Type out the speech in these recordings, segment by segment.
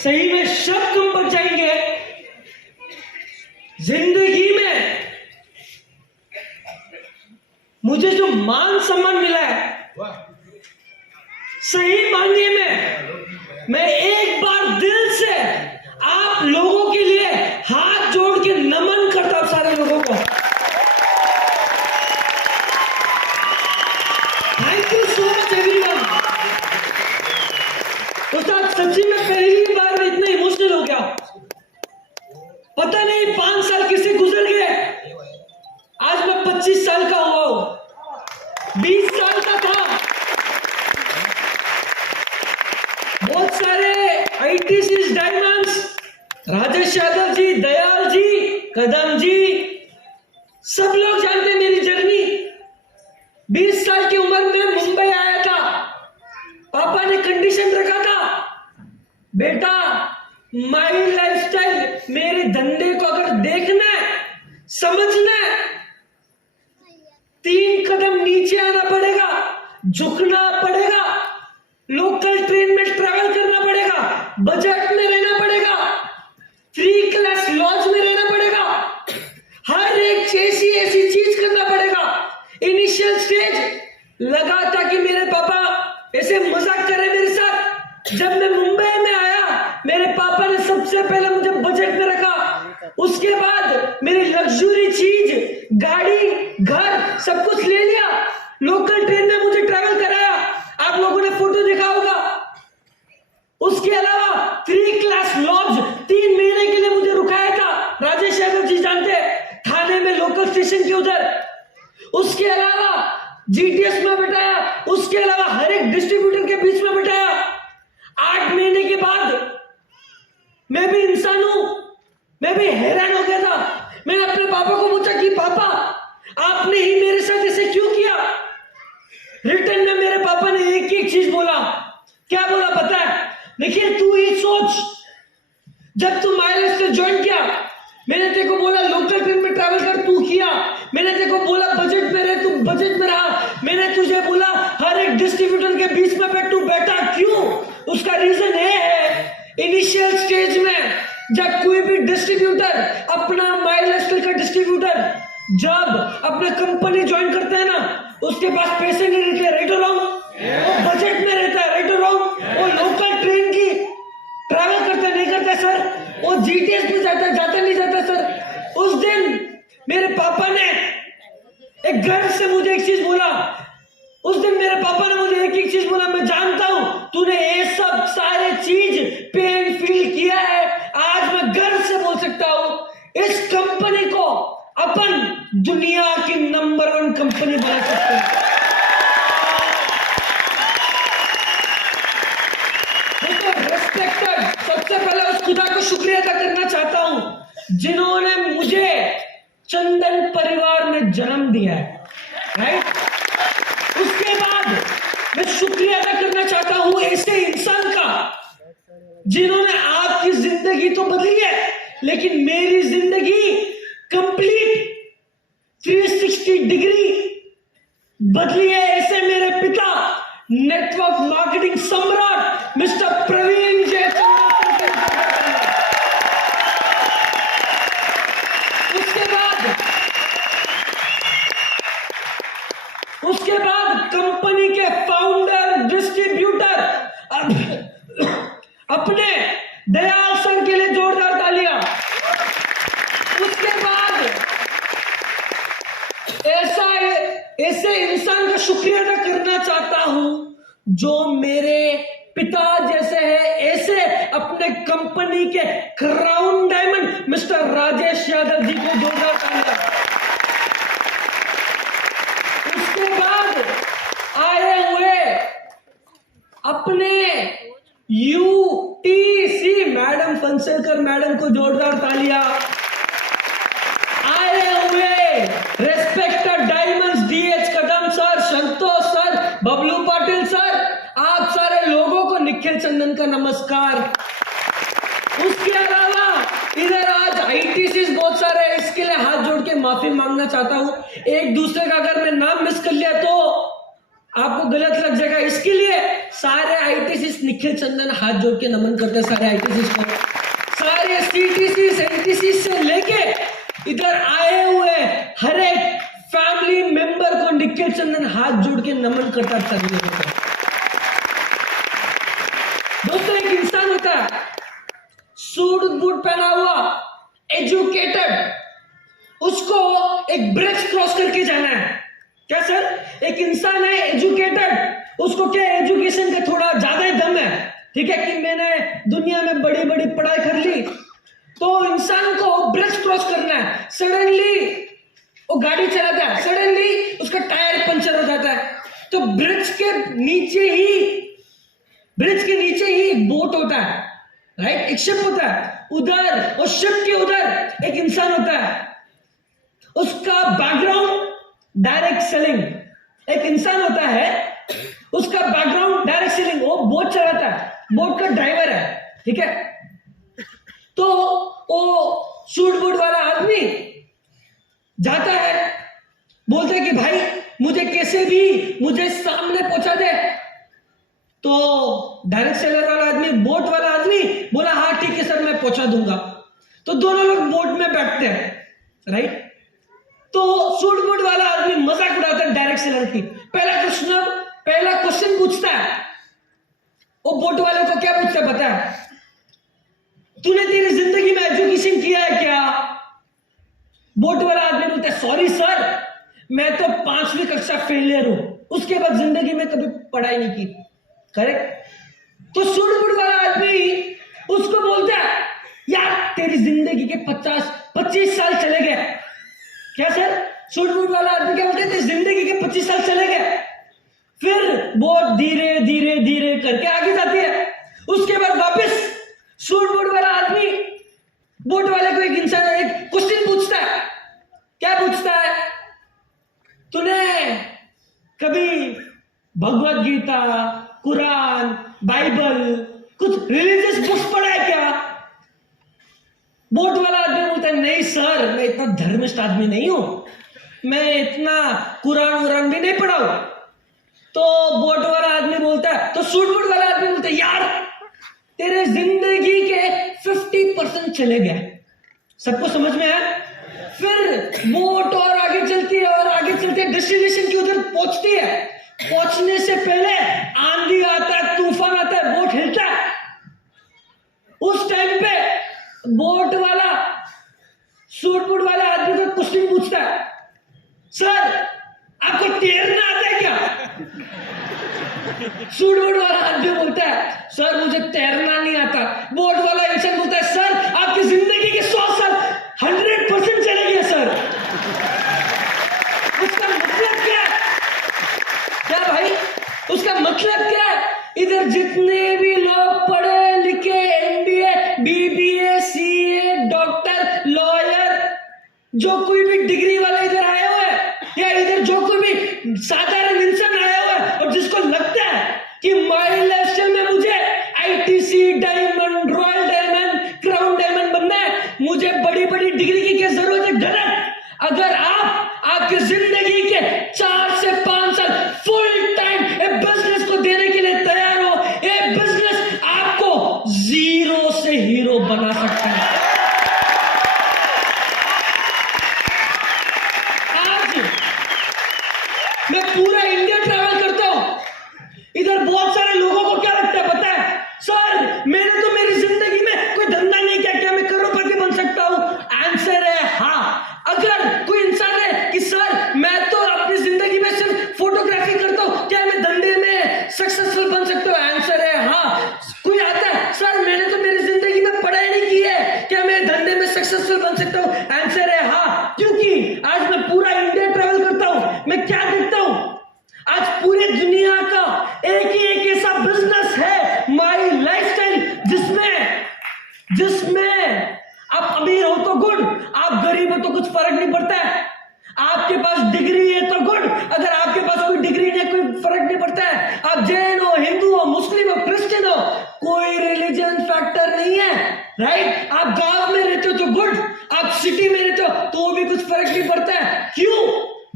सही में शब्द कम पड़ जाएंगे। जिंदगी में मुझे जो मान सम्मान मिला है, सही मायने में मैं एक बार दिल से आप लोगों के लिए हाथ जोड़ के नमन करता हूं, सारे लोगों को। Thank you so much everyone. उस्ताद सच्ची में पहली बार में इतना इमोशनल हो गया, पता नहीं 5 साल किससे गुजर गए। आज मैं 25 साल का हुआ हूं, 20 साल का था। बहुत सारे ITC डायमंड्स, राजेश यादव जी, दयाल जी, कदम जी, सब लोग जानते हैं मेरी जर्नी। 20 साल की उम्र में मुंबई आया था। पापा ने कंडीशन रखा था, बेटा माई लाइफस्टाइल, मेरे धंधे को अगर देखना है, समझना है, 3 कदम नीचे आना पड़ेगा, झुकना पड़ेगा, लोकल ट्रेन में ट्रैवल करना पड़ेगा, बजट में रहना पड़ेगा, 3 क्लास लॉज में रहना पड़ेगा, हर एक ऐसी चीज करना पड़ेगा। इनिशियल स्टेज लगा था कि मेरे पापा ऐसे मजाक करे मेरे साथ। जब मैं मुंबई में आया, मेरे पापा ने सबसे पहले मुझे बजट में रखा, उसके बाद मेरी लग्जरी चीज, गाड़ी, घर, सब कुछ ले लिया, लोकल ट्रेन में मुझे ट्रैवल कराया। आप लोगों ने फोटो देखा होगा। उसके अलावा 3 क्लास लॉज 3 महीने के लिए मुझे रुकाया था, राजेश यादव जी जानते हैं, थाने में लोकल स्टेशन के उधर। उसके अलावा GTS में बैठाया, उसके अलावा हर एक डिस्ट्रीब्यूटर के बीच में बैठाया। 8 महीने के बाद मैं भी इंसान हूं, मैं भी हैरान हो गया था। मैंने अपने पापा को पूछा कि पापा आपने ही मेरे साथ ऐसे क्यों किया। रिटर्न में मेरे पापा ने एक चीज बोला। क्या बोला पता है? देखिए तू ही सोच, जब तू माइलेज से ज्वाइन किया, मैंने तेरे को बोला लोकल ट्रेन में ट्रैवल कर, तू किया। मैंने तेरे को बोला बजट में रह, तू बजट में रहा। मैंने तुझे बोला हर एक डिस्ट्रीब्यूटर के बीच में बैठ, तू बैठा क्यों? उसका रीजन ये है, इनिशियल स्टेज में जब कोई भी डिस्ट्रीब्यूटर, अपना माइलेज का डिस्ट्रीब्यूटर जब अपना कंपनी ज्वाइन करते हैं ना, उसके पास पैसे नहीं रहते, राइट और रॉन्ग? वो बजट में रहता है, राइट और रॉन्ग? वो लोकल ट्रेन की ट्रैवल करता नहीं करता सर, वो GTS में जाता नहीं जाता सर। उस दिन मेरे पापा ने एक गर्व से मुझे एक चीज बोला। उस दिन मेरे पापा ने मुझे एक चीज बोला, मैं जानता हूं तूने ये सब सारे चीज पेन फील किया है, आज मैं गर्व से बोल सकता हूं इस कंपनी को अपन दुनिया की नंबर 1 कंपनी बना सकते हैं। रेस्पेक्टेड, सबसे पहले उस खुदा को शुक्रिया अदा करना चाहता हूं जिन्होंने मुझे चंदन परिवार में जन्म दिया है, राइट? उसके बाद मैं शुक्रिया अदा करना चाहता हूं ऐसे इंसान का जिन्होंने आपकी जिंदगी तो बदली है, लेकिन मेरी जिंदगी कंप्लीट 360 डिग्री बदली है। ऐसे मेरे पिता नेटवर्क मार्केटिंग सम्राट मिस्टर प्रवीण जयचंद्र। उसके बाद कंपनी के फाउंडर, डिस्ट्रीब्यूटर, अपने दयाल सर के लिए जोरदार तालियां। उसके बाद ऐसे इंसान का शुक्रिया अदा करना चाहता हूं जो मेरे पिता जैसे है, ऐसे अपने कंपनी के crown diamond mister Rajesh Yadav ji को जोरदार तालियां। उसके बाद आए हुए अपने UTC मैडम फंसेलकर मैडम को जोरदार तालियां। आए हुए रेस्पेक्टेड डायमंड्स DH कदम सर, संतोष सर, बबलू पाटिल सर, आप सारे लोगों को निखिल चंदन का नमस्कार। उसके अलावा इधर आज ITC बहुत सारे हैं, इसके लिए हाथ जोड़ के माफी मांगना चाहता हूं। एक दूसरे का अगर मैं नाम मिस कर लिया तो आपको गलत लग जाएगा, इसके लिए सारे आईटीसी निखिल चंदन हाथ जोड़ के नमन करते हैं सारे आईटीसी को, सारे सीटीसी एनटीसी से लेके इधर आए हुए हर एक फैमिली मेंबर को निखिल चंदन हाथ जोड़ के नमन करता है। दोस्तों एक इंसान होता है सूट बूट पहना हुआ, एजुकेटेड, उसको एक ब्रिज क्रॉस करके जाना है। क्या सर? एक इंसान है एजुकेटेड, उसको क्या एजुकेशन का थोड़ा ज्यादा ही दम है, ठीक है, कि मैंने दुनिया में बड़ी बड़ी पढ़ाई कर ली, तो इंसान को ब्रिज क्रॉस करना है। सडनली वो गाड़ी चलाता है, सडनली उसका टायर पंचर हो जाता है, तो ब्रिज के नीचे ही एक बोट होता है, राइट, एक शिप होता है, उधर और शिप के उधर एक इंसान होता है, उसका बैकग्राउंड डायरेक्ट सेलिंग। एक इंसान होता है, उसका बैकग्राउंड डायरेक्ट सेलिंग, वो बोट चलाता है, बोट का ड्राइवर है, ठीक है। तो वो सूट बूट वाला आदमी जाता है, बोलता है कि भाई मुझे कैसे भी मुझे सामने पहुंचा दे। तो डायरेक्ट सेलर वाला आदमी, बोट वाला आदमी बोला हाँ ठीक है सर मैं पहुंचा दूंगा। तो दोनों लोग बोट में बैठते हैं, राइट। तो सूट बूट वाला आदमी मजाक उड़ाता है डायरेक्ट सेलर की। पहला क्वेश्चन पूछता है, वो बोट वाले को क्या पूछता है पता है? तूने तेरी जिंदगी में एजुकेशन किया है क्या? बोट वाला आदमी बोलता है सॉरी सर, मैं तो 5वीं कक्षा फेलियर हूं, उसके बाद जिंदगी में कभी पढ़ाई नहीं की। करेक्ट। तो सूट बूट वाला आदमी उसको बोलता है यार तेरी जिंदगी के 25 साल चले गए। क्या सर? सूट बूट वाला आदमी क्या बोलता है? तेरी जिंदगी के 25 साल चले गए। फिर बोट धीरे धीरे धीरे करके आगे जाती है। उसके बाद वापस सूट बूट वाला आदमी बोट वाले को एक इंसान एक क्वेश्चन पूछता है। क्या पूछता है? तूने कभी भगवत गीता, कुरान, बाइबल, कुछ रिलीजियस बुक्स पढ़ा है क्या? बोट वाला आदमी बोलता है नहीं सर, मैं इतना धर्मिष्ठ आदमी नहीं हूं, मैं इतना कुरान वुरान भी नहीं पढ़ा हूं। तो बोट वाला आदमी बोलता है, तो सूट बूट वाला आदमी बोलता है यार तेरे जिंदगी के 50% चले गए। सबको समझ में आया? फिर बोट और आगे चलती है और आगे चलती है, डेस्टिनेशन की उधर पहुंचती है। पहुंचने से पहले आंधी आता है, तूफान आता है, बोट हिलता है। उस टाइम पे बोट वाला सूट बूट वाला आदमी को क्वेश्चन पूछता है, सर आपको तैरना आता है क्या? सूट बूट वाला आदमी बोलता है सर मुझे तैरना नहीं आता। बोट वाला इंसान बोलता है सर आपकी जिंदगी के 100 साल 100% चले गए सर। उसका मतलब क्या है? क्या भाई उसका मतलब क्या है? इधर जितने भी लोग पढ़े लिखे, MBA, BBA, CA, doctor, lawyer, जो कोई भी डिग्री वाले इधर आए हुए हैं, या इधर जो कोई भी साधारण इंसान आया हुआ है और जिसको लगता है कि माई लाइफस्टाइल में मुझे ITC, diamond, royal diamond, crown diamond बनना है, मुझे बड़ी बड़ी डिग्री की क्या जरूरत है? गलत। अगर आप आपकी जिंदगी के 4 से 5 साल फुल टाइम एक बिजनेस को देने के लिए तैयार हो, ये बिजनेस आपको 0 से हीरो बना सकता है। आज मैं पूरा इंडिया ट्रैवल करता हूं, इधर बहुत सारे लोगों को क्या लगता है पता है? सर मैंने तो मेरी जिंदगी में कोई धंधा नहीं किया, क्या मैं करोड़पति बन सकता हूं? आंसर है हाँ। अगर कोई इंसान है कि सर मैं तो अपनी जिंदगी में सिर्फ फोटोग्राफी करता हूं, क्या मैं धंधे में सक्सेसफुल बन सकता हूं? आंसर है हाँ। कोई आता है सर मैंने तो मेरी जिंदगी में पढ़ाई नहीं की है, क्या मैं धंधे में सक्सेसफुल बन सकता हूं? आंसर है हाँ। क्योंकि आज मैं पूरा इंडिया ट्रैवल करता हूं, मैं क्या देखता हूं? आज पूरी दुनिया का एक ऐसा बिजनेस है माई लाइफस्टाइल, जिसमें आप अमीर हो तो गुड, आप गरीब हो तो कुछ फर्क नहीं पड़ता है। आपके पास डिग्री है तो गुड, अगर आपके पास कोई डिग्री नहीं कोई फर्क नहीं पड़ता है। आप जैन हो, हिंदू हो, मुस्लिम हो, क्रिश्चियन हो, कोई रिलीजन फैक्टर नहीं है, राइट। आप गांव में रहते हो तो गुड, आप सिटी में रहते हो तो भी कुछ फर्क नहीं पड़ता है। क्यों?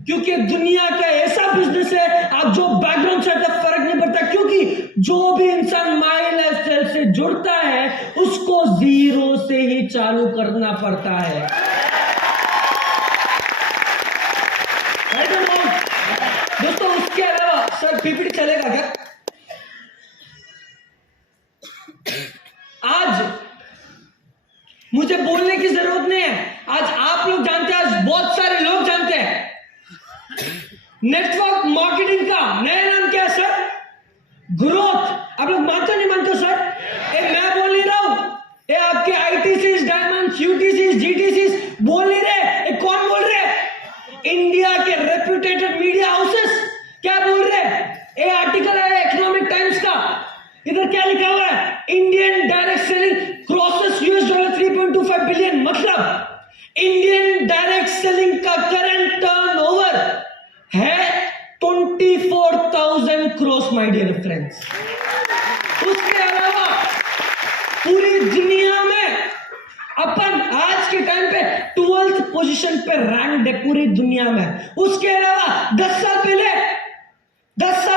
क्योंकि दुनिया का ऐसा बिजनेस है, आप जो बैकग्राउंड से आता फर्क नहीं पड़ता, क्योंकि जो भी इंसान माई लाइफस्टाइल से जुड़ता है उसको जीरो से ही चालू करना पड़ता है। दोस्तों उसके अलावा सर पीपीटी चलेगा क्या? आज मुझे बोलने की जरूरत नहीं है, आज आप लोग जानते हैं, आज बहुत सारे लोग जानते हैं। नेटवर्क मार्केटिंग का नया नाम क्या है सर? ग्रोथ। आप लोग मानते नहीं मानते सर? मैं बोल नहीं रहा हूं, ये आपके आईटीसीज, डायमंड्स, यूटीसीज, जीटीसीज बोल नहीं रहे। कौन बोल रहे? इंडिया के रेप्यूटेड मीडिया हाउसेस क्या बोल रहे? ये आर्टिकल है इकोनॉमिक टाइम्स का, इधर क्या लिखा हुआ है? Indian direct selling crosses $3.25 billion. मतलब इंडियन डायरेक्ट सेलिंग का करंट टर्नओवर है 24,000 करोड़ माय डियर फ्रेंड्स। उसके अलावा पूरी दुनिया में अपन आज के टाइम पे 12th पोजीशन पे रैंक्ड है पूरी दुनिया में। उसके अलावा 10 साल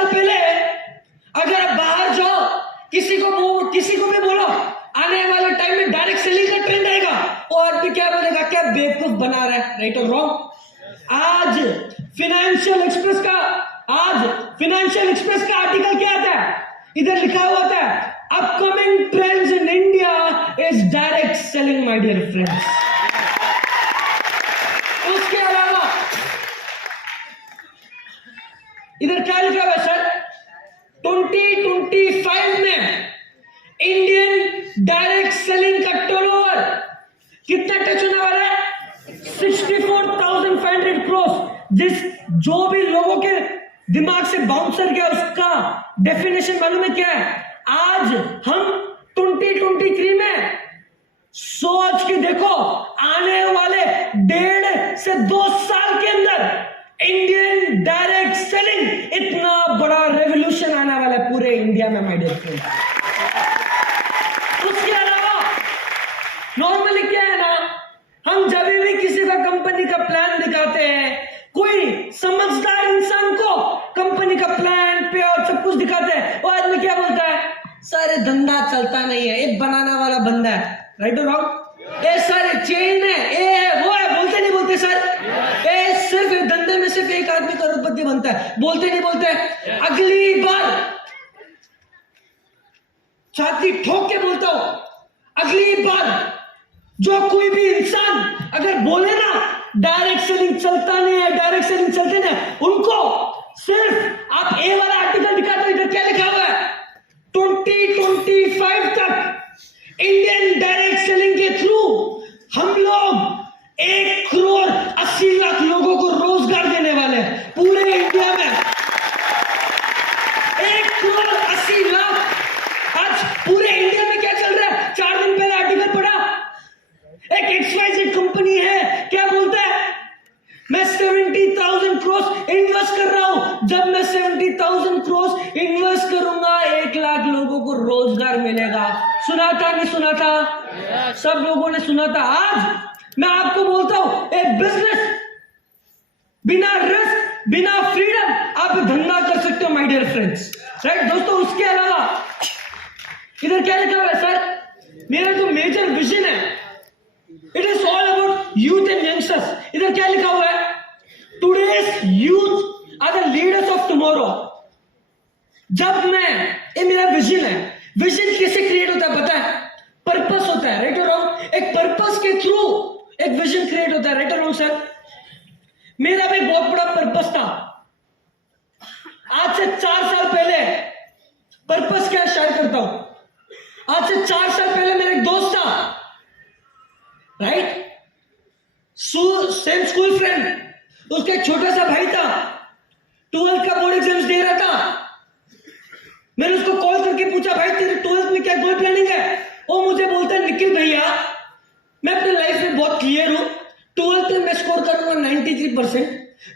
पहले अगर आप बाहर जाओ, किसी को भी बोलो आने वाले टाइम में डायरेक्ट सेलिंग का ट्रेंड आएगा, और भी क्या बोलेगा, क्या बेवकूफ बना रहा है, राइट और रॉन्ग। आज फाइनेंशियल एक्सप्रेस का आर्टिकल क्या आता है? इधर लिखा हुआ था upcoming trends in India is direct selling my dear friends. उसके अलावा इधर क्या लिखा हुआ है सर? 2025 में इंडियन डायरेक्ट सेलिंग का टर्नओवर कितना टच होने वाला है? 64,500 करोड़। जो भी लोगों के दिमाग से बाउंसर गया उसका डेफिनेशन मालूम है क्या है? आज हम 2023 में सोच के देखो, आने वाले 1.5 से 2 साल के अंदर इंडियन डायरेक्ट सेलिंग इतना बड़ा रेवोल्यूशन आने वाला है पूरे इंडिया में माय डियर फ्रेंड्स। उसके अलावा नॉर्मली क्या है ना, हम जब भी किसी का कंपनी का प्लान दिखाते हैं, कोई समझदार इंसान को कंपनी का प्लान पे और सब कुछ दिखाते हैं, वो आदमी क्या बोलता है? सारे धंधा चलता नहीं है, एक बनाने वाला बंदा है, राइट और रॉन्ग? ये सारे चेन है, ये है, वो है, बोलते नहीं बोलते सर? ये सिर्फ धंधे में सिर्फ एक आदमी करोड़पति बनता है, बोलते नहीं बोलते? अगली बार छाती ठोक के बोलता हूं, अगली बार जो कोई भी इंसान अगर बोले ना डायरेक्ट सेलिंग चलता नहीं है, डायरेक्ट सेलिंग चलते नहीं, उनको सिर्फ आप ए वाला आर्टिकल दिखाते हो, इधर क्या लिखा हुआ है? 2025 तक इंडियन डायरेक्ट सेलिंग के थ्रू हम लोग 1,80,00,000 लोगों को रोजगार देने वाले हैं पूरे इंडिया में। 1,80,00,000। आज पूरे इंडिया में क्या चल रहा है? 4 दिन पहले आर्टिकल पढ़ा, एक XYZ कंपनी है, क्या बोलता है? मैं 70,000 करोड़ इन्वेस्ट कर रहा हूं, जब मैं 70,000 करोड़ इन्वेस्ट करूंगा 1,00,000 लोगों को रोजगार मिलेगा। सुना था नहीं सुना था? सब लोगों ने सुना था। आज मैं आपको बोलता हूं, एक बिजनेस बिना रिस्क, बिना फ्रीडम आप धंधा कर सकते हो माय डियर फ्रेंड्स, राइट दोस्तों? उसके अलावा इधर क्या लिखा हुआ है सर? मेरा जो मेजर विजन है, it is all about youth and youngsters. इधर क्या लिखा हुआ है? Today's youth are the leaders of tomorrow. जब मैं, ये मेरा विजन है। विजन कैसे क्रिएट होता है पता है? पर्पस होता है, राइट और रॉन्ग? एक पर्पस के थ्रू एक विजन क्रिएट होता है, राइट और रॉन्ग सर? मेरा भी बहुत बड़ा पर्पस था। आज से 4 साल पहले, पर्पस क्या शेयर करता हूं। आज से 4 साल पहले मेरा एक दोस्त था, राइट? सेम स्कूल फ्रेंड, उसका एक छोटा सा भाई था, 12th का बोर्ड एग्जाम्स दे रहा था। मैंने उसको कॉल करके पूछा, भाई तेरे 12th में क्या गोल प्लानिंग है? वो मुझे बोलता है, निखिल भैया मैं अपने लाइफ में बहुत क्लियर हूं, 12th में मैं स्कोर करूंगा 93%।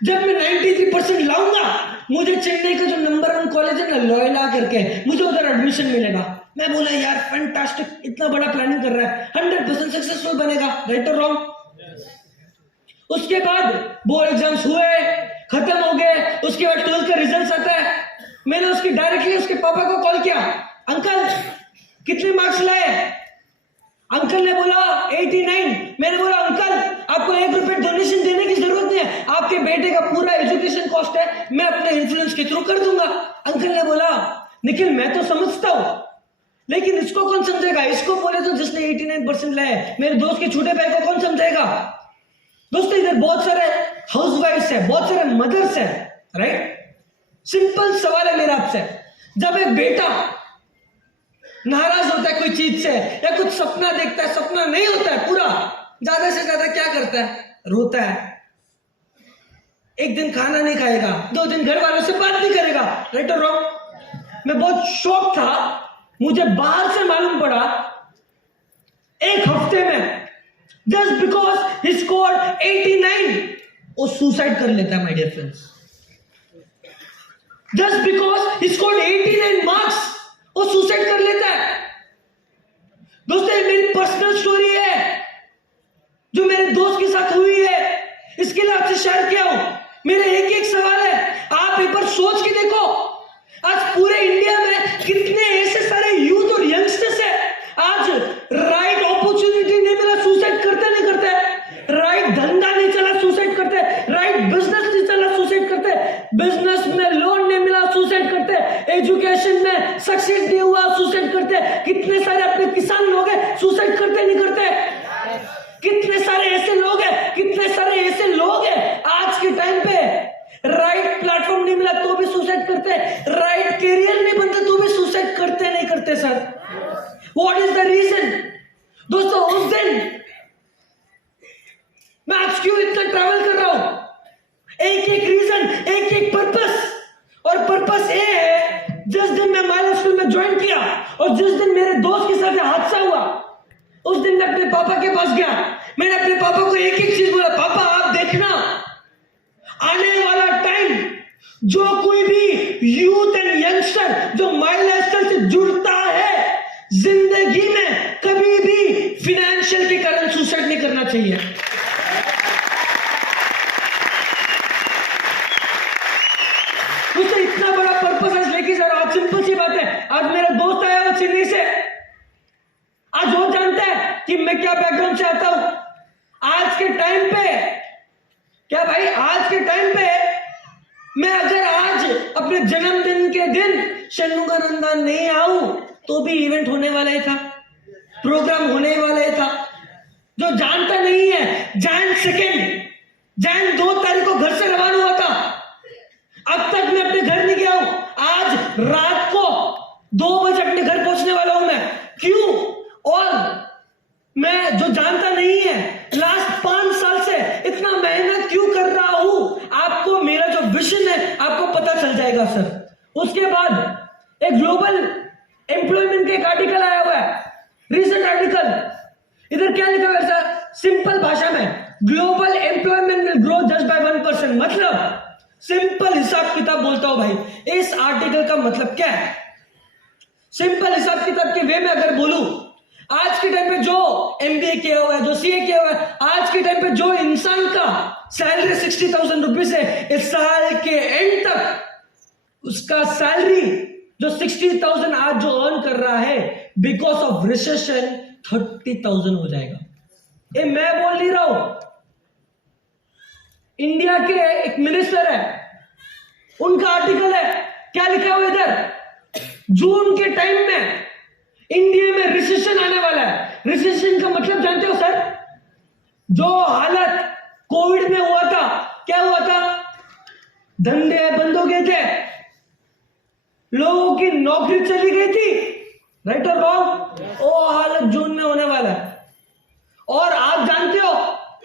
जब मैं 93% लाऊंगा, मुझे चेन्नई का जो नंबर 1 कॉलेज है ना, लॉयला करके, मुझे उधर एडमिशन मिलेगा। मैं बोला यार फैंटास्टिक, इतना बड़ा प्लानिंग कर रहा है, 100% सक्सेसफुल बनेगा, राइट और रॉन्ग? उसके बाद बोर्ड एग्जाम्स हुए, खत्म हो गए, उसके बाद 12th का रिजल्ट आता है। मैंने उसकी डायरेक्टली उसके पापा को कॉल किया, अंकल कितने मार्क्स लाए? अंकल ने बोला 89। मैंने बोला अंकल आपको 1 रुपए डोनेशन देने की जरूरत नहीं है, आपके बेटे का पूरा एजुकेशन कॉस्ट है, मैं अपने इन्फ्लुएंस के थ्रू कर दूंगा। अंकल ने बोला निखिल मैं तो समझता हूं, लेकिन इसको कौन समझेगा? इसको बोले तो जिसने 89% लाए, मेरे दोस्त के छोटे भाई को कौन समझेगा? दोस्तों इधर बहुत सारे हाउसवाइफ्स है, बहुत सारे मदर्स है, राइट? सिंपल सवाल है मेरा आपसे, जब एक बेटा नाराज होता है कोई चीज से या कुछ सपना देखता है, सपना नहीं होता है पूरा, ज्यादा से ज्यादा क्या करता है? रोता है। एक दिन खाना नहीं खाएगा, 2 दिन घर वालों से बात नहीं करेगा, राइट और रॉन्ग? मैं बहुत शॉक था, मुझे बाहर से मालूम पड़ा 1 हफ्ते में जस्ट बिकॉज ही स्कोर्ड 89 वो सुसाइड कर लेता है। My dear friends, just because he scored 89 marks वो सुसाइड कर लेता है। दोस्तों ये मेरी पर्सनल स्टोरी है जो मेरे दोस्त के साथ हुई है, इसके लिए आपसे शेयर किया हूं। मेरा एक सवाल है, आप एक बार सोच के देखो, आज पूरे इंडिया में कितने ऐसे सारे यूथ और यंगस्टर्स है, आज राइट अपॉर्चुनिटी नहीं मिला सुसाइड करते नहीं करते, राइट धंधा नहीं चला सुसाइड करते, राइट बिजनेस नहीं चला सुसाइड करते, बिजनेस में लोन नहीं मिला सुसाइड करते, एजुकेशन में सक्सेस नहीं हुआ सुसाइड करते। कितने सारे अपने किसान लोग हैं सुसाइड करते नहीं करते? कितने सारे ऐसे लोग हैं, कितने सारे ऐसे लोग हैं आज के टाइम पे राइट प्लेटफॉर्म नहीं मिला तो भी सुसाइड करते, राइट कैरियर नहीं बनता तो भी सुसाइड करते नहीं करते? Sir what is the reason? दोस्तों उस दिन मैं आज क्यों इतना ट्रैवल कर रहा हूं? एक रीजन, एक पर्पस, और पर्पस ये है, जिस दिन मैं माइलर स्कूल में ज्वाइन किया और जिस दिन मेरे दोस्त के साथ हादसा हुआ, उस दिन मैं अपने पापा के पास गया। मैंने अपने पापा को एक चीज बोला, पापा आप देखना आने वाला टाइम जो कोई भी यूथ एंड यंगस्टर जो माई लाइफस्टाइल से जुड़ता है, जिंदगी में कभी भी फिनेंशियल के कारण सुसाइड नहीं करना चाहिए। मुझे इतना बड़ा पर्पस है लेके जा रहा हूं। आज सिंपल सी बात है, आज मेरा दोस्त आया वो चेन्नई से, आज वो जानता है कि मैं क्या बैकग्राउंड से आता हूं। आज के टाइम पे क्या भाई, आज के टाइम पे मैं अगर आज अपने जन्मदिन के दिन शनमुगानंदा नहीं आऊं तो भी इवेंट होने वाला ही था, प्रोग्राम होने वाला ही था। जो जानता नहीं है, जैन 2 तारीख को घर से रवाना हुआ था, अब तक मैं अपने घर नहीं गया हूं। आज रात को 2 बजे अपने घर पहुंचने वाला हूं मैं। क्यों? और मैं जो जानता नहीं है लास्ट 5 साल से इतना मेहनत क्यों कर रहा हूं, आपको मेरा जो विजन है आपको पता चल जाएगा सर। उसके बाद एक ग्लोबल एम्प्लॉयमेंट का एक आर्टिकल आया हुआ है, रिसेंट आर्टिकल। इधर क्या लिखा हुआ है सर? सिंपल भाषा में, global employment will grow just by 1%। मतलब सिंपल हिसाब किताब बोलता हूं भाई, इस आर्टिकल का मतलब क्या है? सिंपल हिसाब किताब के वे में अगर बोलूं, आज के टाइम पे जो एमबीए किया हुआ है, जो सीए किया हुआ है, आज के टाइम पे जो इंसान का सैलरी 60,000 रुपीज है, इस साल के एंड तक उसका सैलरी जो 60,000 आज जो अर्न कर रहा है, बिकॉज ऑफ रिसेशन 30,000 हो जाएगा। ये मैं बोल नहीं रहा हूं, इंडिया के एक मिनिस्टर है, उनका आर्टिकल है। क्या लिखा हुआ इधर? जून के टाइम में इंडिया में रिसेशन आने वाला है। रिसेशन का मतलब जानते हो सर? जो हालत कोविड में हुआ था, क्या हुआ था? धंधे बंद हो गए थे, लोगों की नौकरी चली गई थी, राइट और रॉन्ग? वो हालत जून में होने वाला है। और आप जानते हो,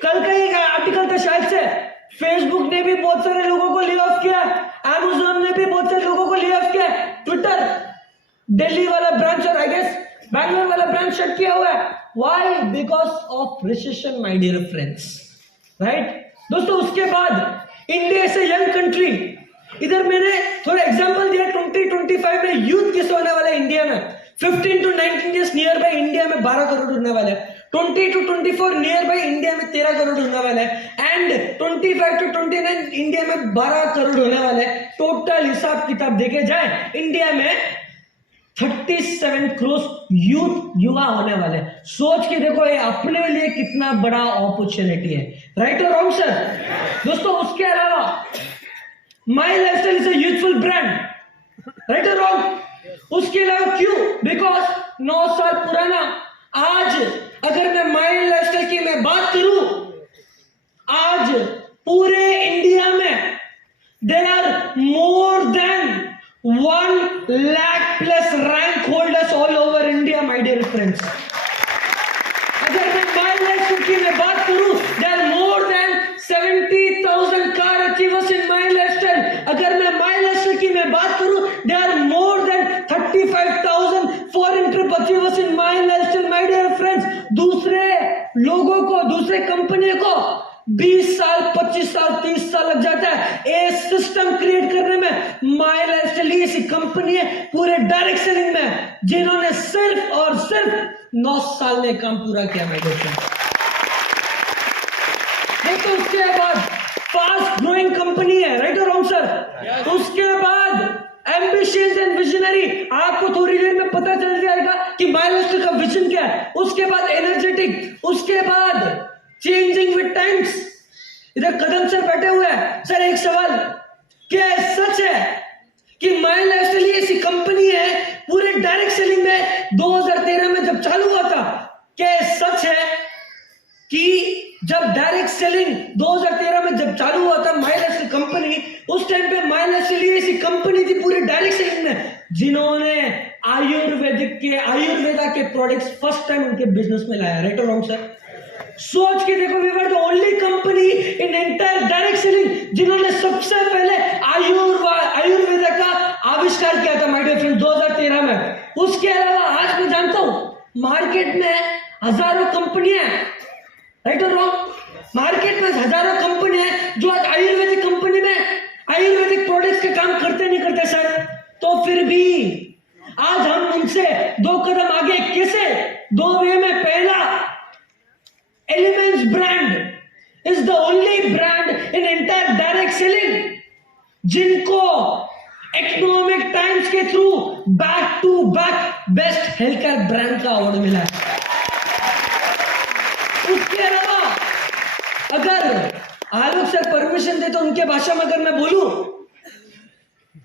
कल का एक आर्टिकल था शायद से, फेसबुक ने भी बहुत सारे लोगों को ले ऑफ किया, अमेज़न ने भी बहुत सारे लोगों को ले ऑफ किया, ट्विटर दिल्ली वाला ब्रांच और आई गेस बैंगलोर वाला ब्रांच शट किया हुआ है। Why? Because of recession my dear friends, right? दोस्तों उसके बाद इंडिया से यंग कंट्री, इधर मैंने थोड़ा एग्जांपल दिया 2025 में यूथ कैसे होने वाला है इंडिया में। 15 to 19 years near by India में 12 करोड़ होने वाला है, 20 to 24 नियर बाय इंडिया में 13 करोड़ होने वाला है, एंड 25 to 29 इंडिया में 12 करोड़ होने वाला है। टोटल हिसाब किताब देखे जाए इंडिया में 37 करोड़ युवा होने वाले। सोच के देखो ये अपने लिए कितना बड़ा अपॉर्चुनिटी है, राइट और रॉन्ग सर? दोस्तों उसके अलावा my lifestyle is a youthful brand, right और रॉन्ग? उसके अलावा क्यों? बिकॉज 9 साल पुराना आज अगर मैं माई लाइफस्टाइल की मैं बात करूं, आज पूरे इंडिया में there are more than 1 lakh plus rank holders all over India, my dear friends. अगर मैं माई लाइफस्टाइल की मैं बात करूं, there are more than 70,000 car achievers in my lifestyle. अगर मैं माई लाइफस्टाइल की मैं बात करूं, there are more than 35,000 foreign trip achievers in my lifestyle, my dear friends. दूसरे लोगों को, दूसरे कंपनी को 20 साल, 25 साल, 30 साल लग जाता है ये सिस्टम क्रिएट करने में। माई लाइफस्टाइल ऐसी कंपनी है पूरे डायरेक्ट सेलिंग में जिन्होंने सिर्फ और सिर्फ 9 साल में काम पूरा किया। मैं तो उसके बाद फास्ट ग्रोइंग कंपनी है, राइट और रॉन्ग सर? उसके बाद एम्बिशियस एंड विजनरी, आपको थोड़ी देर में पता चल जाएगा कि माई लाइफस्टाइल का विजन क्या है। उसके बाद एनर्जेटिक, उसके बाद चेंजिंग विद टाइम्स। इधर कदम सर बैठे हुए हैं। सर एक सवाल, क्या सच है कि माई लाइफस्टाइल ऐसी कंपनी है पूरे डायरेक्ट सेलिंग में 2013 में जब चालू हुआ था, क्या सच है कि जब डायरेक्ट सेलिंग 2013 में जब चालू हुआ था माई लाइफस्टाइल कंपनी, उस टाइम पे माई लाइफस्टाइल ऐसी कंपनी थी पूरे डायरेक्ट सेलिंग में जिन्होंने आयुर्वेदा के प्रोडक्ट्स फर्स्ट टाइम उनके बिजनेस में लाया, राइट और रॉन्ग सर? सोच के देखो, we were the only company in entire direct selling जिन्होंने सबसे पहले आयुर्वेदा का आविष्कार किया था, माय डियर फ्रेंड्स, 2013 में। उसके अलावा आज मैं जानता हूं मार्केट में हजारों कंपनियां, राइट और रॉन्ग? मार्केट में हजारों कंपनियां जो आज आयुर्वेदिक कंपनी में आयुर्वेदिक प्रोडक्ट्स के काम करते नहीं करते सर, तो फिर भी आज हम उनसे 2 कदम आगे कैसे? 2 वे में। पहला, elements brand is the only brand in entire direct selling जिनको इकोनॉमिक टाइम्स के through back to back best health care brand का अवार्ड मिला है। उसके अलावा अगर आलोक सर परमिशन दे तो उनके भाषा में अगर मैं बोलूं,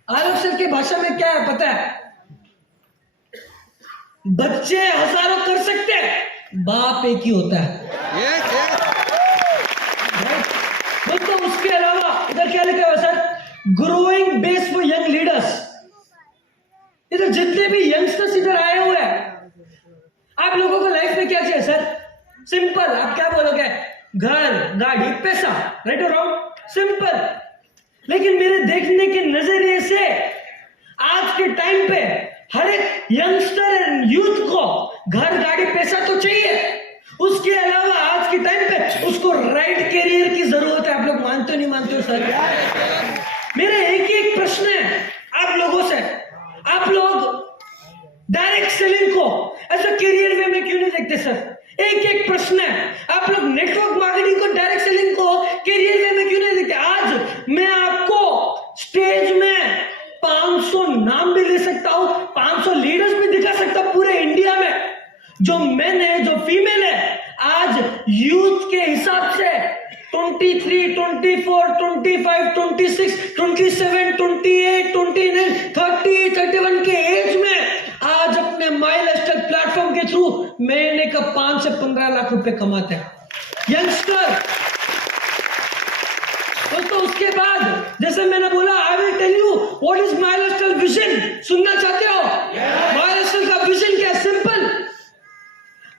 आलोक सर की भाषा में क्या है पता है? बच्चे हजारों कर सकते हैं, बाप एक ही होता है। दोस्तों उसके अलावा इधर क्या लिखा हुआ sir? Growing base for young leaders. इधर जितने भी यंगस्टर्स इधर आए हुए हैं, आप लोगों को लाइफ में क्या चाहिए सर? सिंपल, आप क्या बोलोगे? घर, गाड़ी, पैसा, राइट और रॉन्ग? सिंपल। लेकिन मेरे देखने के नजरिए से आज के टाइम पे हर एक यंगस्टर एंड यूथ को घर, गाड़ी, पैसा तो चाहिए, उसके अलावा आज के टाइम पे उसको राइट कैरियर की जरूरत है। आप लोग मानते हो नहीं मानते हो सर? मेरा एक ही एक प्रश्न है आप लोगों से, आप लोग डायरेक्ट सेलिंग को एज अ कैरियर वे में क्यों नहीं देखते सर? एक एक प्रश्न है। आप लोग नेटवर्क मार्केटिंग को, डायरेक्ट सेलिंग को कैरियर वे में क्यों नहीं देखते? आज मैं आपको स्टेज में 500 नाम भी ले सकता हूं, 500 लीडर्स भी दिखा सकता हूं पूरे इंडिया में, जो मेन है, जो फीमेल है। आज यूथ के हिसाब से 23, 24, 25, 26, 27, 28, 29, 30, 31 के एज में आज अपने माई लाइफस्टाइल प्लेटफॉर्म के थ्रू महीने का 5 से 15 लाख रुपए कमाते हैं यंगस्टर। तो उसके बाद जैसे मैंने बोला, I will tell you what is my lifestyle vision. सुनना चाहते हो? माई लाइफस्टाइल का विजन क्या? सिंपल।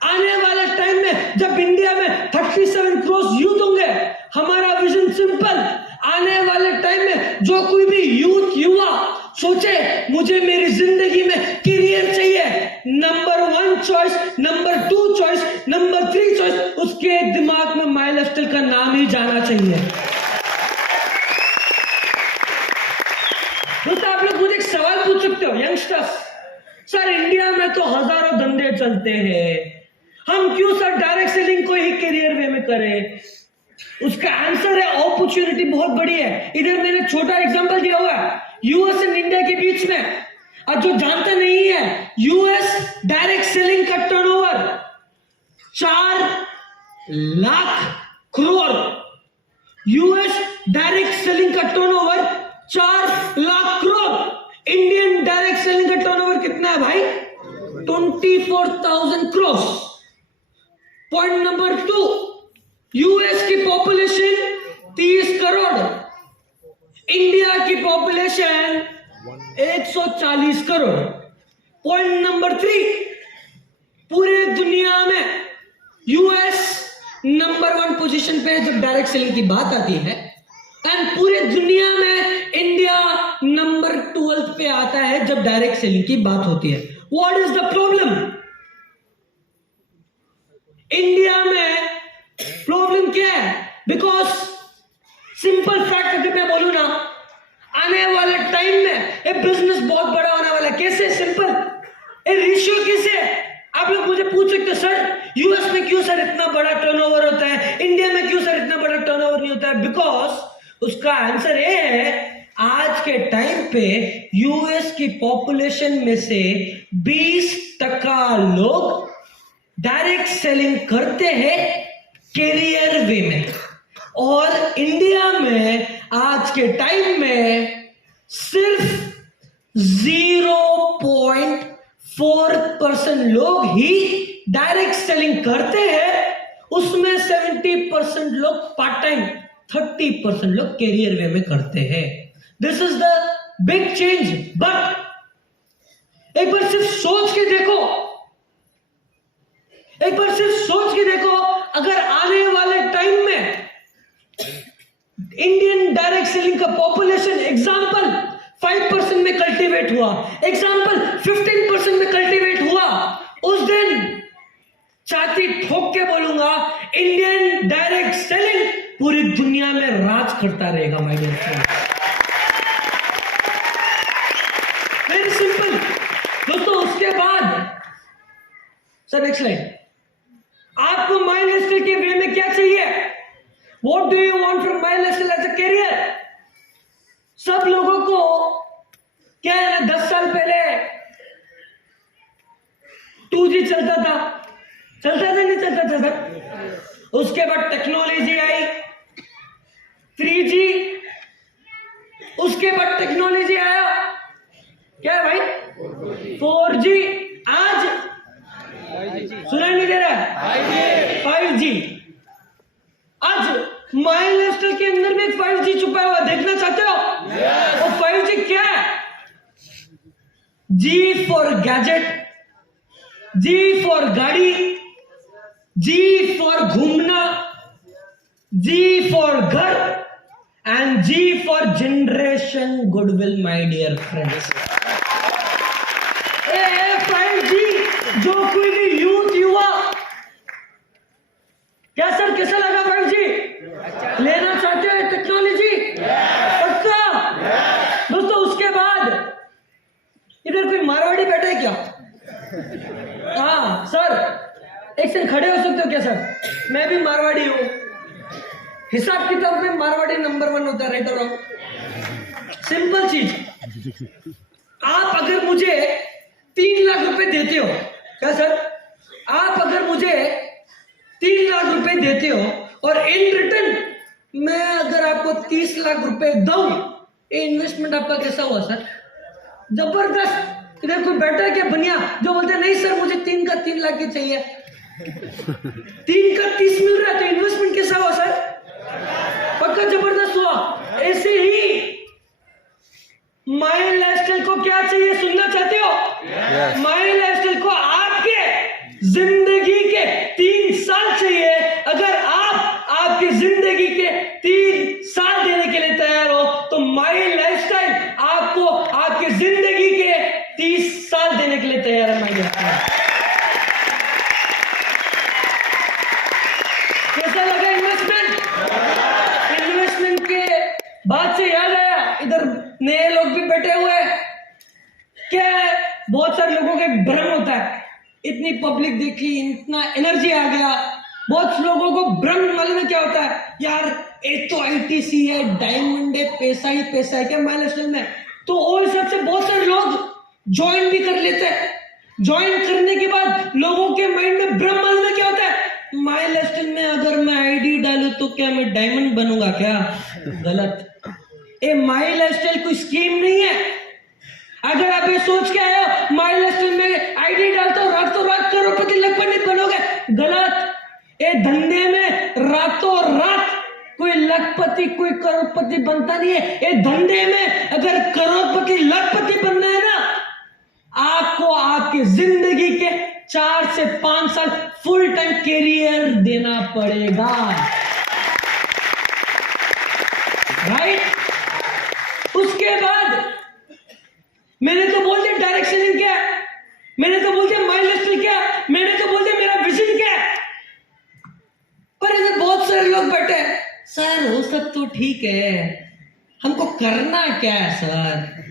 आने वाले टाइम में जब इंडिया में 37 करोड़ यूथ होंगे, हमारा विजन सिंपल। आने वाले टाइम में जो कोई भी यूथ, युवा सोचे मुझे मेरी जिंदगी में करियर चाहिए, number 1 choice, number 2 choice, number 3 choice, उसके दिमाग में माई लाइफस्टाइल का नाम ही जाना चाहिए। दोस्तों आप लोग मुझे एक सवाल पूछ सकते हो, यंगस्टर्स, सर इंडिया में तो हजारों धंधे चलते हैं, हम क्यों सर डायरेक्ट सेलिंग को ही करियर वे में करें? उसका आंसर है अपॉर्चुनिटी बहुत बड़ी है। इधर मैंने छोटा एग्जांपल दिया हुआ है यूएस एंड इंडिया के बीच में। अब जो जानते नहीं है, यूएस डायरेक्ट सेलिंग का turnover 4 lakh crore, US direct selling का turnover 4 lakh crore. Indian direct selling का टर्नओवर कितना है भाई? 24,000 करोड़। पॉइंट नंबर 2, यूएस की पॉपुलेशन 30 करोड़, इंडिया की पॉपुलेशन 140 करोड़। पॉइंट नंबर 3, पूरे दुनिया में यूएस नंबर 1 पोजीशन पे जब डायरेक्ट सेलिंग की बात आती है, एंड पूरे दुनिया में इंडिया नंबर 12 पे आता है जब डायरेक्ट सेलिंग की बात होती है। What is the problem? India में प्रॉब्लम क्या है? बिकॉज सिंपल फैक्ट अगर मैं बोलूं ना, आने वाले टाइम में ये बिजनेस बहुत बड़ा होने वाला है। कैसे? सिंपल, ये रेशियो कैसे? आप लोग मुझे पूछ सकते हैं सर यूएस में क्यों सर इतना बड़ा टर्नओवर होता है, इंडिया में क्यों सर इतना बड़ा टर्नओवर नहीं होता है? बिकॉज उसका आंसर ये है, आज के टाइम पे यूएस की पॉपुलेशन में से 20% लोग डायरेक्ट सेलिंग करते हैं कैरियर वे में, और इंडिया में आज के टाइम में सिर्फ 0.4% लोग ही डायरेक्ट सेलिंग करते हैं। उसमें 70% लोग पार्ट टाइम, 30% लोग कैरियर वे में करते हैं। This is the big change. But एक बार सिर्फ सोच के देखो, एक बार सिर्फ सोच के देखो, अगर आने वाले टाइम में इंडियन डायरेक्ट सेलिंग का पॉपुलेशन एग्जांपल 5% में कल्टीवेट हुआ, एग्जांपल 15% में कल्टीवेट हुआ, उस दिन छाती ठोक के बोलूंगा इंडियन डायरेक्ट सेलिंग पूरी दुनिया में राज करता रहेगा my dear friends. Very simple दोस्तों। उसके बाद सर नेक्स्ट स्लाइड, आपको माई लाइफस्टाइल के वे में क्या चाहिए? What do you want from my lifestyle as a career? सब लोगों को क्या है ना, 10 साल पहले 2G चलता था, नहीं चलता था सर? उसके बाद टेक्नोलॉजी आई 3G, उसके बाद टेक्नोलॉजी आया क्या है भाई? 4G, आज सुनाई नहीं दे रहा है 5G। आज माई लाइफस्टाइल के अंदर में 5G छुपा हुआ, देखना चाहते हो? और 5G क्या है? G for gadget, G for गाड़ी, G फॉर घूमना, G फॉर घर, and G for generation goodwill my dear friends. 5G जो कोई भी यूथ युवा, क्या सर कैसा लगा 5G? लेना चाहते हो टेक्नोलॉजी? पक्का? दोस्तों उसके बाद इधर कोई मारवाड़ी बैठा है क्या? हाँ सर, एक सेकंड खड़े हो सकते हो क्या सर? मैं भी मारवाड़ी हूं। हिसाब किताब में मारवाड़ी नंबर 1 होता है, राइट और रॉन्ग? सिंपल चीज, आप अगर मुझे 3 लाख रुपए देते हो, क्या सर? आप अगर मुझे 3 लाख रुपए देते हो और इन रिटर्न मैं अगर आपको 30 लाख रुपए दूं, ये इन्वेस्टमेंट आपका कैसा हुआ सर? जबरदस्त। इधर कोई बैठा है क्या बनिया जो बोलते नहीं सर मुझे 3 का 3 लाख ही चाहिए? 3 का 30 मिल रहा है, तो इन्वेस्टमेंट कैसा हुआ सर? पक्का जबरदस्त हुआ। ऐसे ही माई लाइफस्टाइल को क्या चाहिए, सुनना चाहते हो? माई लाइफस्टाइल को आपके जिंदगी के 3 साल चाहिए। अगर आप आपकी जिंदगी के 3 साल देने के लिए तैयार हो, तो माई लाइफस्टाइल आपको आपकी जिंदगी के 30 साल देने के लिए तैयार है। माई लाइफस्टाइल कैसा लगा इन्वेस्टमेंट? इन्वेस्टमेंट के बाद से याद आया, इधर नए लोग भी बैठे हुए हैं। क्या है, बहुत सारे लोगों के को एक भ्रम होता है, इतनी पब्लिक देखी, इतना एनर्जी आ गया, बहुत लोगों को भ्रम मालूम है क्या होता है, यार एक तो आईटीसी है, डायमंड है, पैसा ही पैसा है क्या माइलस्टोन में, तो वो हिसाब से बहुत सारे लोग ज्वाइन भी कर लेते हैं। ज्वाइन करने के बाद लोगों के माइंड में भ्रम मालूम है क्या होता है, माइलस्टोन में अगर मैं आईडी डालूं तो क्या मैं डायमंड बनूंगा क्या? गलत। ये माइलस्टोन कोई स्कीम नहीं है। अगर आप ये सोच के आए हो माइलस्टोन में आईडी डालते हो रातों रात करोड़पति लखपति बनोगे, गलत। ये धंधे में रातों रात कोई लखपति कोई करोड़पति बनता नहीं है। ये धंधे में अगर करोड़पति लखपति बनना है ना, आपको आपकी जिंदगी के 4 से 5 साल फुल टाइम कैरियर देना पड़ेगा, राइट। उसके बाद मैंने तो बोल दिया डायरेक्शन क्या है, मैंने तो बोल दिया माइलस्टोन क्या है, मैंने तो बोल दिया मेरा विजन क्या है, पर इधर बहुत सारे लोग बैठे हैं, सर वो सब तो ठीक है, हमको करना क्या है सर?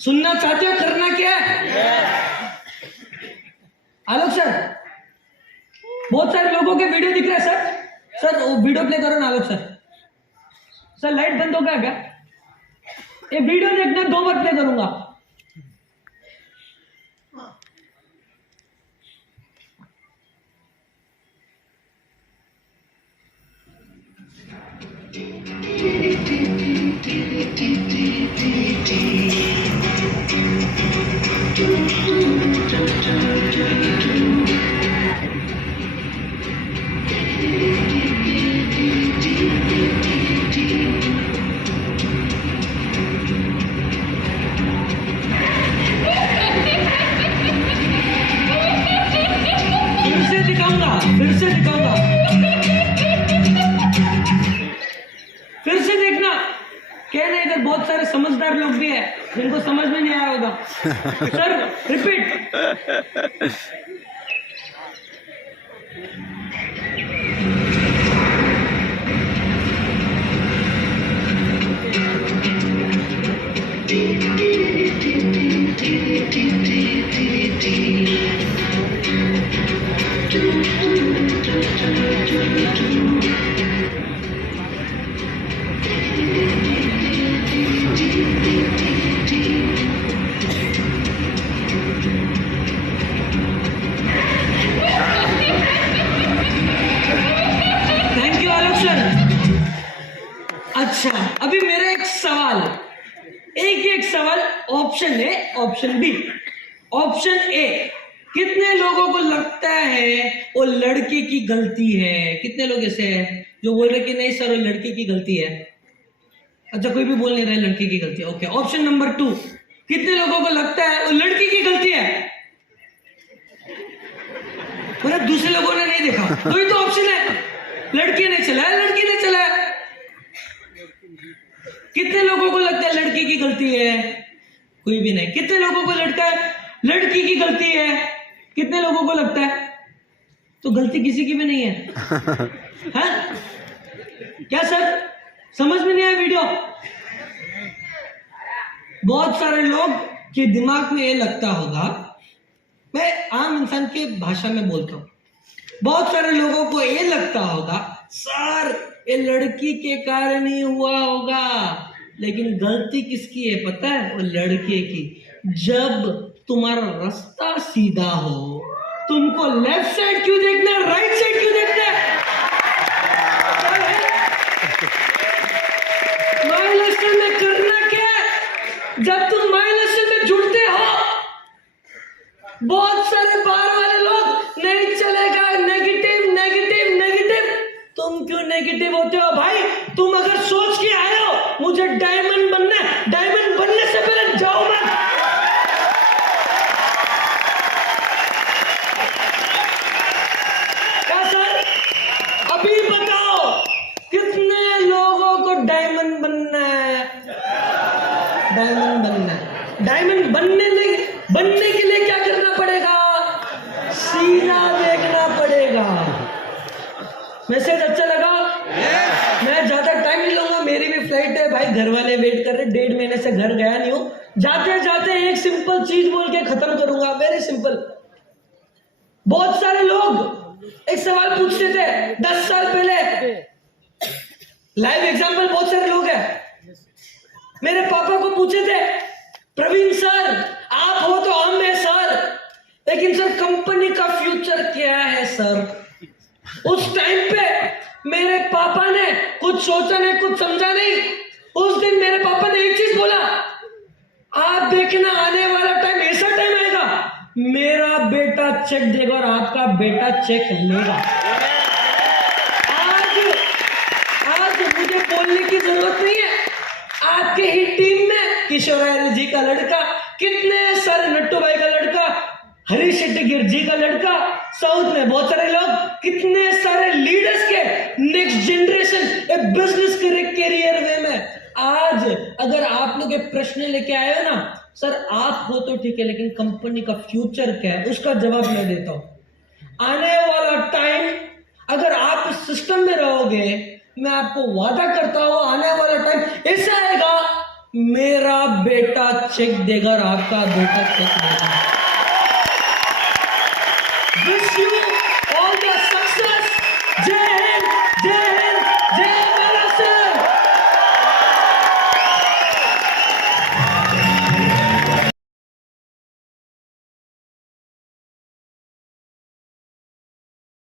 सुनना चाहते हो करना क्या है? आलोक सर, बहुत सारे लोगों के वीडियो दिख रहे हैं सर। सर वो वीडियो प्ले करो ना आलोक सर। सर लाइट बंद हो गया क्या? ये वीडियो देखना 2 बार प्ले करूंगा। फिर से देखना। क्या नहीं, इधर बहुत सारे समझदार लोग भी है जिनको समझ में नहीं आया होगा। Sir repeat. अच्छा, अभी मेरा एक सवाल, एक सवाल, option A option B. Option A, कितने लोगों को लगता है वो लड़के की गलती है? कितने लोग ऐसे हैं जो बोल रहे कि नहीं सर वो लड़के की गलती है? अच्छा, कोई भी बोल नहीं रहा है लड़के की गलती है। ओके, ऑप्शन नंबर 2, कितने लोगों को लगता है वो लड़की की गलती है? मतलब दूसरे लोगों ने नहीं देखा, तो ही तो ऑप्शन है, लड़की ने चलाया, लड़की ने चलाया। कितने लोगों को लगता है लड़की की गलती है? कोई भी नहीं। कितने लोगों को लगता है लड़की की गलती है? कितने लोगों को लगता है तो गलती किसी की भी नहीं है? हाँ? क्या सर समझ में नहीं आया वीडियो? बहुत सारे लोग के दिमाग में ये लगता होगा, मैं आम इंसान की भाषा में बोलता हूं, बहुत सारे लोगों को ये लगता होगा सर ये लड़की के कारण ही हुआ होगा, लेकिन गलती किसकी है पता है? वो लड़के की। जब तुम्हारा रास्ता सीधा हो, तुमको लेफ्ट साइड क्यों देखना है, राइट साइड क्यों देखना है? माइलस्टोन में करना क्या है? जब तुम माइलस्टोन में जुड़ते हो, बहुत सारे बाहर वाले लोग नहीं चलेगा, नेगेटिव नेगेटिव नेगेटिव। तुम क्यों नेगेटिव होते हो भाई? तुम अगर सोच के आए हो मुझे डायमंड बनना है, डायमंड बनने से पहले जाओ मत। क्या सर अभी बताओ कितने लोगों को डायमंड बनना है? डायमंड बनना है। डायमंड बनने के लिए क्या करना पड़ेगा? सीना देखना पड़ेगा। मैसेज अच्छा लगा? मैं ज्यादा टाइम नहीं लूंगा, मेरी भी फ्लाइट है भाई, घर वाले वेट कर रहे, 1.5 महीने से घर गया नहीं हूँ, जाते जाते एक सिंपल चीज बोल के खत्म करूंगा, वेरी सिंपल। बहुत सारे लोग एक सवाल पूछते थे 10 साल पहले, लाइव एग्जांपल, बहुत सारे लोग हैं, मेरे पापा को पूछे थे, प्रवीण सर आप हो तो हम है सर, लेकिन सर कंपनी का फ्यूचर क्या है सर। उस टाइम पे मेरे पापा ने कुछ सोचा नहीं, कुछ समझा नहीं। उस दिन मेरे पापा ने एक चीज बोला, आप देखना आने वाला टाइम ऐसा टाइम आएगा, मेरा बेटा चेक देगा और आपका बेटा चेक लेगा। आज मुझे बोलने की जरूरत नहीं है, आपके ही टीम में किशोर जी का लड़का, कितने सारे नट्टू भाई का लड़का, हरीश शेट्टी गिर जी का लड़का, साउथ में बहुत सारे लोग, कितने सारे लीडर्स के नेक्स्ट जनरेशन एक बिजनेस करियर वे में। आज अगर आप लोग एक प्रश्न लेके आए हो ना, सर आप हो तो ठीक है, लेकिन कंपनी का फ्यूचर क्या है, उसका जवाब मैं देता हूं। आने वाला टाइम अगर आप इस सिस्टम में रहोगे, मैं आपको वादा करता हूं आने वाला टाइम ऐसा आएगा, मेरा बेटा चेक देगा और आपका बेटा चेक देगा।